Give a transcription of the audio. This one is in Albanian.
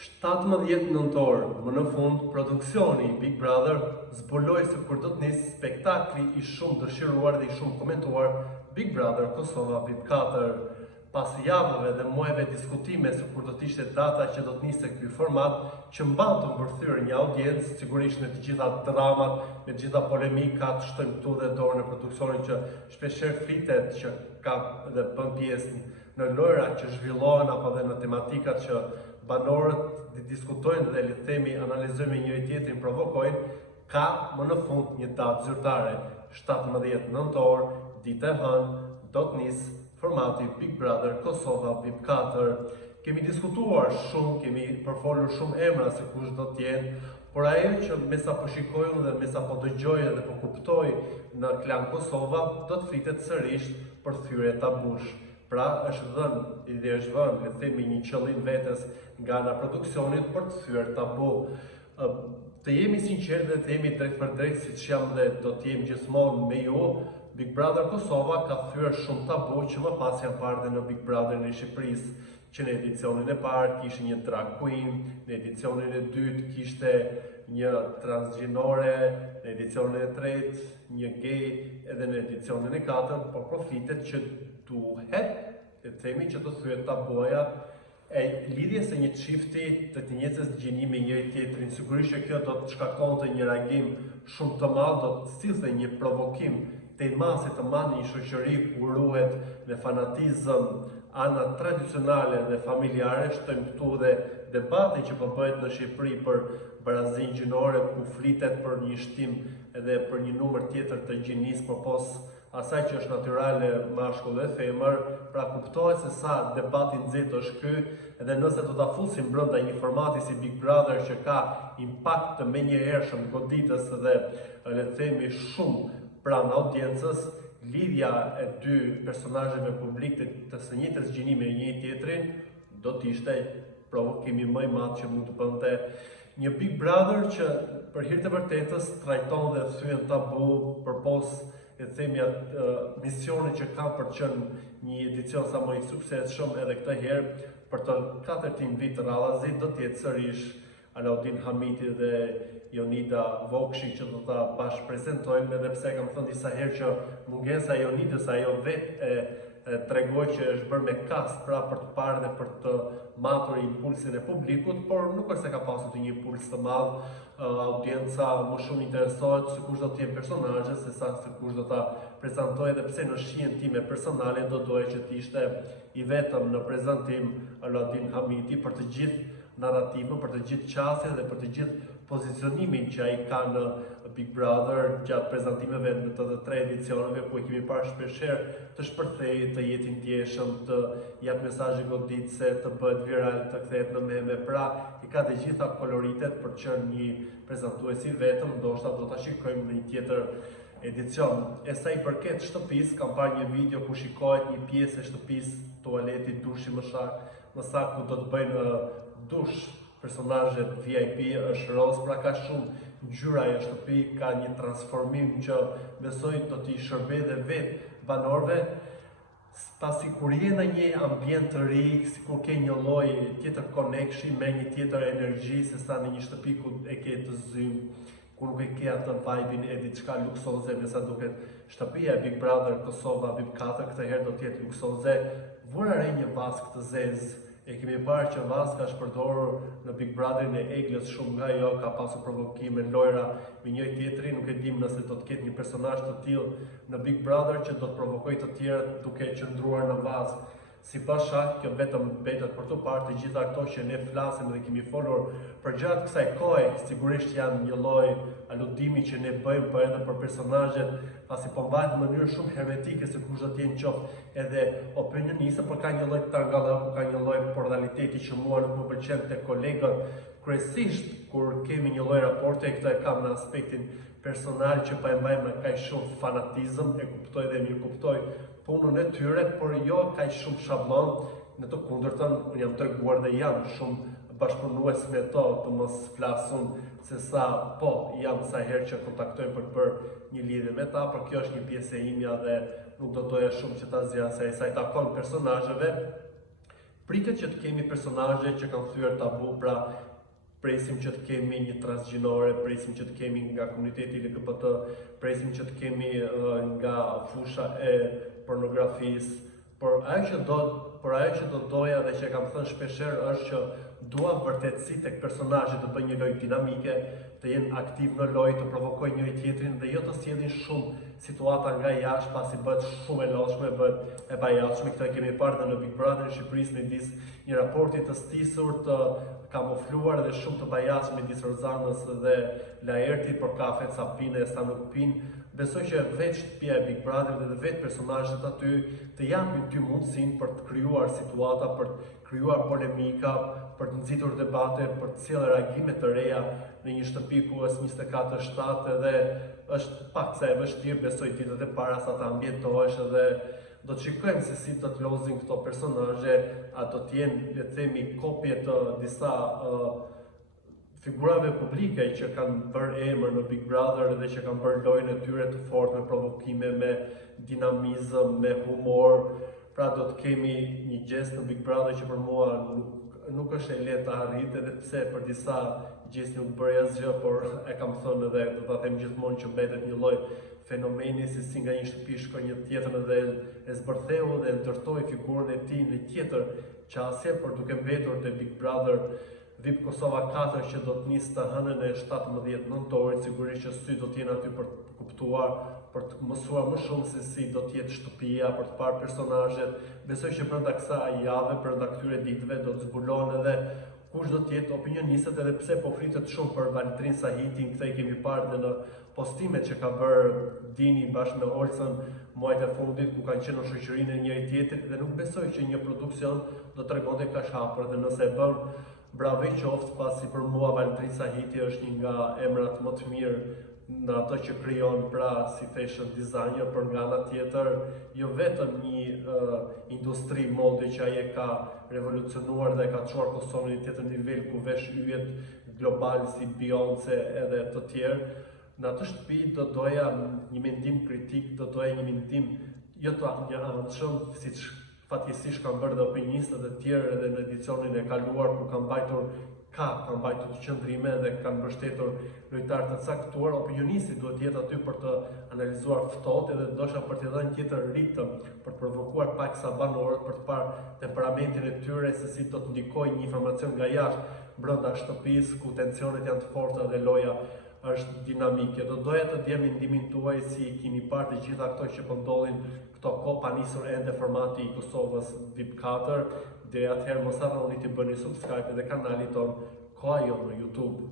17 nëntor, më në fund, produksioni Big Brother zbuloi se kur do të nisë spektakli i shumë dëshiruar dhe i shumë komentuar Big Brother Kosova VIP 4. Pas javëve dhe muajve diskutime se kur do të ishte data që do të nisë ky format, që mban të mbërthyer një audiencë, sigurisht me të gjitha dramat, me të gjitha polemikat, shtojmë këtu dhe dorë në produksionin që shpeshherë flitet, që ka dhe bën pjesë në lojra që zhvillohen apo dhe në tematikat që banorët diskutojnë dhe le të themi analizojnë njëri tjetrin, provokojnë, ka më në fund një datë zyrtare, 17 nëntor, ditë e hënë, do të nisë formati Big Brother Kosova VIP 4. Kemi diskutuar shumë, kemi përfolur shumë emra se kush do të jenë, por ajo që me sa po shikoj dhe me sa po dëgjoj dhe po kuptoj në Klan Kosova, do të flitet sërish për thyrje tabush. Pra është vënë, le të themi një qëllim vetes nga ana produksionit për të thyer tabu. Të jemi sinqertë dhe të jemi drejt për drejt, siç jam dhe do të jem gjithmonë me ju, Big Brother Kosova ka thyer shumë tabu që më pas janë parë dhe në Big Brother në Shqipërisë, që në edicionin e parë kishte një drag queen, në edicionin e dytë kishte një transgjinore, në edicionin e tretë një gay, edhe në edicionin e katërt, por proflitet që duhet të themi që të thyet tabuja e lidhjes së një çifti të të njëjtës gjinimi me njëri tjetrin. Sigurisht që kjo do të shkaktonte një reagim shumë të madh, do të sillte një provokim të masit të madh në një shoqëri ku ruhet me fanatizëm ana tradicionale dhe familjare. Shtojmë këtu dhe debate që po bëhet në Shqipëri për barazin gjinore, ku flitet për një shtim edhe për një numër tjetër të gjinisë përpos asaj që është natyrale mashkull dhe femër. Pra kuptohet se sa debati nxehtë është ky, edhe nëse do ta fusim brenda një formati si Big Brother që ka impakt të menjëhershëm goditës dhe le të themi shumë pranë audiencës, lidhja e dy personazheve publik të së njëjtës gjinimi me njëri tjetrin do të ishte provokimi më i madh që mund të bënte një Big Brother që për hir të vërtetës trajton dhe thyen tabu përpos e themi misionin që ka për të qenë një edicion sa më i suksesshëm. Edhe këtë herë për të katërtin vit radhazi do të jetë sërish Alaudin Hamiti dhe Jonida Vokshi që do ta bashkëprezantojmë, edhe pse kam thënë disa herë që mungesa e Jonidës ajo vetë tregoj që është bërë me kast, pra për të parë dhe për të matur impulsin e publikut, por nuk është se ka pasur një impuls të madh. Audienca më shumë interesohet se kush do të jenë personazhet se sa se kush do ta prezantojë, edhe pse në shijen time personale do doja që të ishte i vetëm në prezantim Alaudin Hamiti për të gjithë narrativën, për të gjithë qasjen dhe për të gjithë pozicionimin që ai ka në Big Brother gjatë prezantimeve në të 3 edicioneve, ku e kemi parë shpeshherë të shpërthejë, të jetë i ndjeshëm, të jap mesazhe goditëse, të bëhet viral, të kthehet në meme. Pra i ka të gjitha koloritet për të qenë një prezantues i vetëm. Ndoshta do ta shikojmë në një tjetër edicion. E sa i përket shtëpisë, kam parë një video ku shikohet një pjesë e shtëpisë, tualeti, dushi më saktë ku do të bëjnë dush personazhet VIP, është roz, pra ka shumë ngjyra e shtëpi, ka një transformim që besoj do t'i shërbejë dhe vetë banorëve, pasi kur je në një ambient të ri, sikur ke një lloj tjetër connection me një tjetër energji se sa në një shtëpi ku e ke të zymë, ku nuk e ke atë vibe-in e diçka luksoze, me sa duket shtëpia e Big Brother Kosova VIP 4 këtë herë do të jetë luksoze. Vura re një vask të zezë. E kemi parë që vaska është përdorur në Big Brotherin e Eglës, shumë nga jo ka pasur provokime, lojra me njëri tjetrin. Nuk e dim nëse do të ketë një personazh të tillë në Big Brother që do të provokojë të tjerët duke qëndruar në vask. Sipas shak, kjo vetëm mbetet për të parë. Të gjitha ato që ne flasim dhe kemi folur për gjatë kësaj kohe, sigurisht janë një lloj aludimi që ne bëjmë për edhe për personazhet, pasi po mbahet në mënyrë shumë hermetike se kush do të jenë qoftë edhe opinioniste, por ka një lloj targallaku, ka një lloj portaliteti që mua nuk më pëlqen te kolegët. Kryesisht kur kemi një lloj raporte, këtë e kam në aspektin personal që pa e mbaj me kaq shumë fanatizëm, e kuptoj dhe mirë kuptoj punën e tyre, por jo kaq shumë shablon. Në të kundërtën, unë jam treguar dhe jam shumë bashkëpunues me to, të mos flasun se sa po jam sa herë që kontaktojmë për të bërë një lidhje me ta, por kjo është një pjesë e imja dhe nuk do doja shumë që ta zgjasja, sa i takon personazheve. Pritet që të kemi personazhe që kanë thyer tabu, pra presim që të kemi një transgjinore, presim që të kemi nga komuniteti LGBT, presim që të kemi nga fusha e pornografisë, por ajo që do doja dhe që kam thënë shpeshherë është që dua vërtetësi tek personazhet të bëjnë një lojë dinamike, të jenë aktiv në lojë, të provokojnë njëri tjetrin dhe jo të sjellin shumë situata nga jashtë, pasi bëhet shumë e lodhshme, bëhet e pajatshme. Këtë kemi parë në Big Brother në Shqipëri midis një raporti të stisur, të kamufluar dhe shumë të pajatshëm midis Rozanës dhe Laertit për kafe, sa pinë e sa nuk pinë. Besoj që vetë shtëpia e Big Brother dhe vetë personazhet aty të japin ty mundësinë për të krijuar situata, për të krijuar polemika, për të nxitur debate, për të sjellë reagime të reja në një shtëpi ku është 24/7 dhe është pak sa e vështirë, besoj ditët e para sa ta ambientohesh dhe do të shikojmë se si do të lozin këto personazhe, a do të jenë, le të themi, kopje të disa figurave publike që kanë bërë emër në Big Brother dhe që kanë bërë lojën e tyre të fortë me provokime, me dinamizëm, me humor. Pra do të kemi një gjest në Big Brother që për mua nuk është e lehtë të arrit, edhe pse për disa gjesti nuk bëri asgjë, por e kam thënë edhe do ta them gjithmonë që mbetet një lloj fenomeni si nga një shtëpi shkoi një tjetër dhe e zbërtheu dhe ndërtoi figurën e tij në tjetër qasje, por duke mbetur te Big Brother VIP Kosova 4 që do të nisë të hënën e 17 nëntorit, sigurisht që sy do të jenë aty për të kuptuar, për të mësuar më shumë se si do të jetë shtëpia, për të parë personazhet. Besoj që brenda kësaj jave, brenda këtyre ditëve do të zbulohen edhe kush do të jetë opinionistët, edhe pse po flitet shumë për Valentrin Sahitin, këtë i kemi parë dhe në postimet që ka bërë Dini bashkë me Olsen muajt e fundit, ku kanë qenë në shoqërinë e njëri tjetrit dhe nuk besoj që një produksion do tregonte kaq hapur, dhe nëse e bën, bravo i qoftë, pasi për mua Valentrin Sahiti është një nga emrat më të mirë në ato që krijon, pra si fashion designer, por nga ana tjetër jo vetëm një industri mode që ai e ka revolucionuar dhe ka çuar Kosovën në një tjetër nivel ku vesh yjet global si Beyoncé edhe të tjerë. Në atë shtëpi do doja një mendim kritik, do doja një mendim jo të anshëm, siç fatkeqësisht kanë bërë dhe opinionistët e tjerë edhe në edicionin e kaluar, ku kanë mbajtur të qëndrime dhe kanë mbështetur lojtarë të caktuar. Opinionisti duhet jetë aty për të analizuar ftohtë edhe ndoshta për t'i dhënë tjetër ritëm, për të provokuar paksa banorët, për të parë temperamentin e tyre, se si do të ndikojë një informacion nga jashtë brenda shtëpisë, ku tensionet janë të forta dhe loja është dinamike. Do doja të djem mendimin tuaj, si i keni parë të gjitha këto që po ndodhin këto kohë, pa nisur ende formati i Kosovës VIP 4. Deri atëherë mos harroni të bëni subscribe edhe kanalit ton Koha Jon në YouTube.